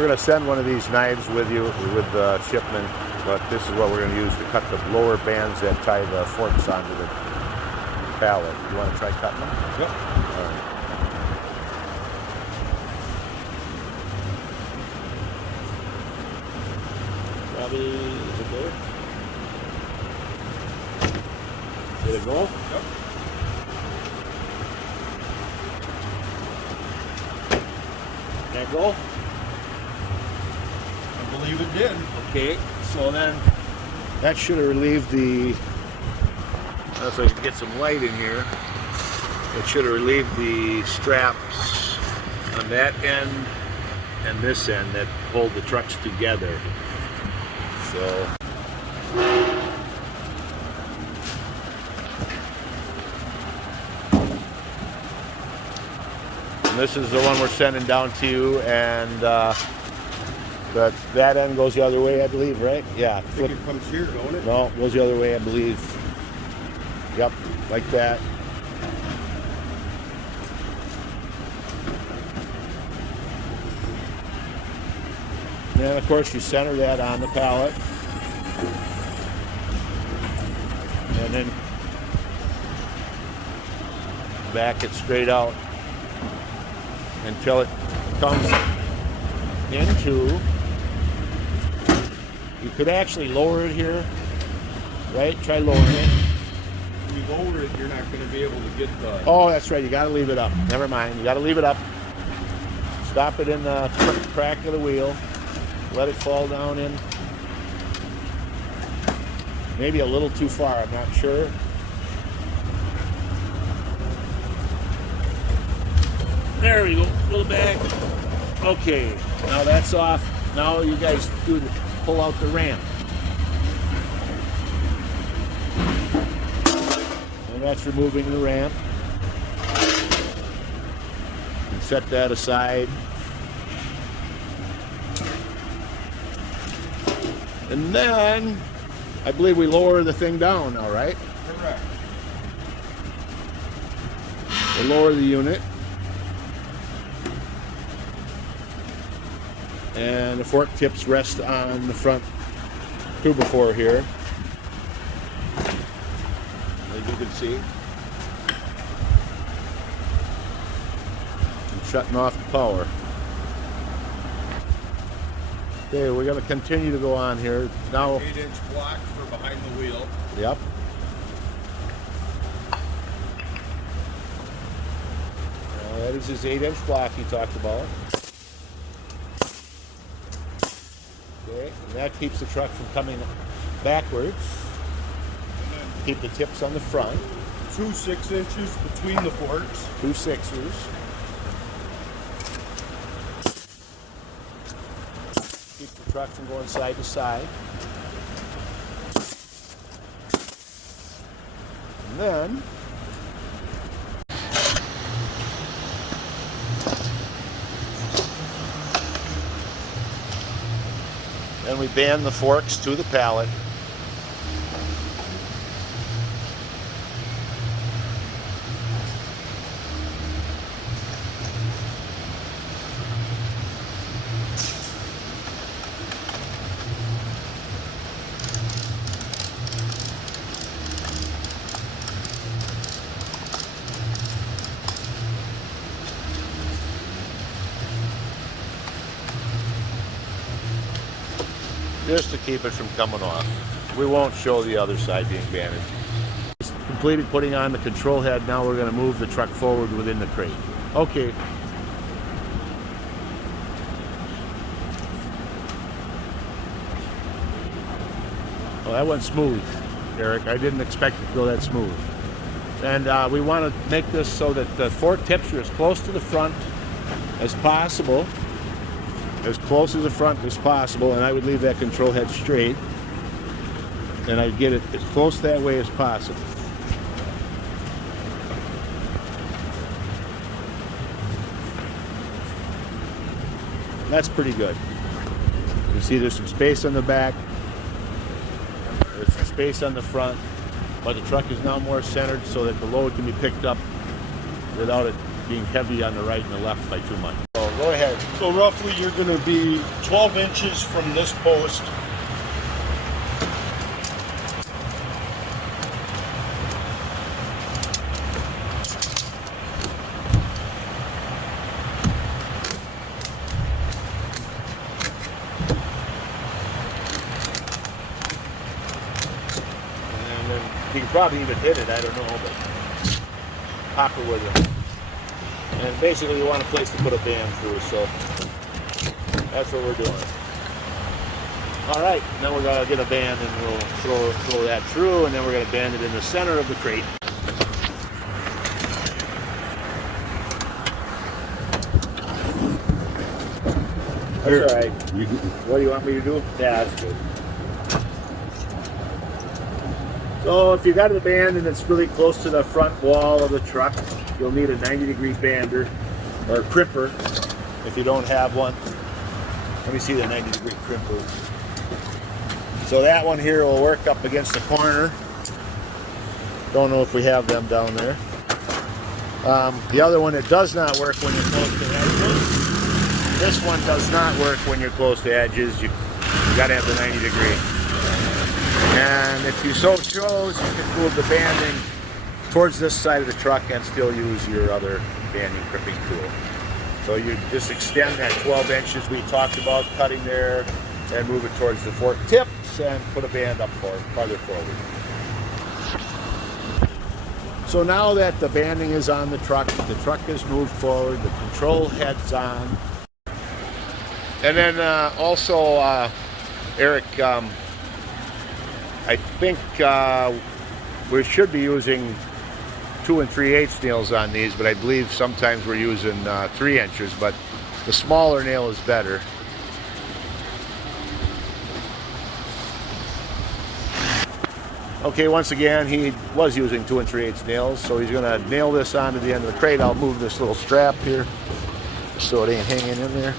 We're going to send one of these knives with you with the shipment, but this is what we're going to use to cut the lower bands that tie the forks onto the pallet. You want to try cutting them? Yep. All right. Probably, is it there? Did it go? Yep. Can't go? I believe it did. Okay, so then that should have relieved the, if I can get some light in here, it should have relieved the straps on that end and this end that hold the trucks together. So and this is the one we're sending down to you, and that end goes the other way, I believe, right? Yeah. I think it comes here, don't it? No, it goes the other way, I believe. Yep, like that. And then, of course, you center that on the pallet. And then back it straight out until it comes into. You could actually lower it here, right? Try lowering it. When you lower it, you're not going to be able to get the... Oh, that's right. You got to leave it up. Never mind. You got to leave it up. Stop it in the crack of the wheel. Let it fall down in. Maybe a little too far. I'm not sure. There we go. A little back. Okay. Now that's off. Now you guys pull out the ramp. And that's removing the ramp. And set that aside. And then, I believe we lower the thing down now, right? Correct. We lower the unit. And the fork tips rest on the front two-before here, as you can see. I'm shutting off the power. Okay, we're going to continue to go on here. Now, 8-inch block for behind the wheel. yep. That is his 8-inch block he talked about. Okay, and that keeps the truck from coming backwards. Keep the tips on the front. 2 6-inches between the forks. 2 6s. Keep the truck from going side to side. And then we band the forks to the pallet. Just to keep it from coming off. We won't show the other side being banded. Just completed putting on the control head. Now we're going to move the truck forward within the crate. Okay. Well, that went smooth, Eric. I didn't expect it to go that smooth. And we want to make this so that the fork tips are as close to the front as possible. As close as the front as possible, and I would leave that control head straight, and I'd get it as close that way as possible. That's pretty good. You see there's some space on the back, there's some space on the front, but the truck is now more centered so that the load can be picked up without it being heavy on the right and the left by too much. So Go ahead. So roughly you're going to be 12 inches from this post. And then you can probably even hit it, I don't know, but pop it with it. And basically you want a place to put a band through, so that's what we're doing. All right, now we're gonna get a band and we'll throw that through, and then we're gonna band it in the center of the crate. That's all right. What do you want me to do? Yeah, that's good. So if you got the band and it's really close to the front wall of the truck, you'll need a 90-degree bander or crimper if you don't have one. Let me see the 90-degree crimper. So that one here will work up against the corner. Don't know if we have them down there. The other one, it does not work when you're close to edges. This one does not work when you're close to edges. You got to have the 90-degree. And if you so chose, you can move the banding towards this side of the truck and still use your other banding crimping tool. So you just extend that 12 inches we talked about cutting there and move it towards the fork tips and put a band up farther forward. So now that the banding is on the truck is moved forward, the control head's on. And then also, Eric, I think we should be using 2 3/8 nails on these, but I believe sometimes we're using 3 inches, but the smaller nail is better. Okay, once again, he was using 2 3/8 nails, so he's gonna nail this onto the end of the crate. I'll move this little strap here so it ain't hanging in there.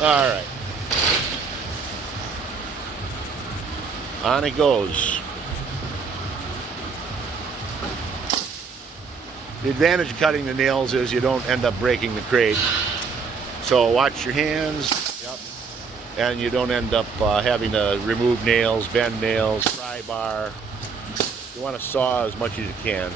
All right. On it goes. The advantage of cutting the nails is you don't end up breaking the crate. So watch your hands. Yep. And you don't end up having to remove nails, bend nails, pry bar. You want to saw as much as you can.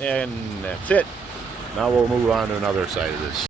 And that's it. Now we'll move on to another side of this.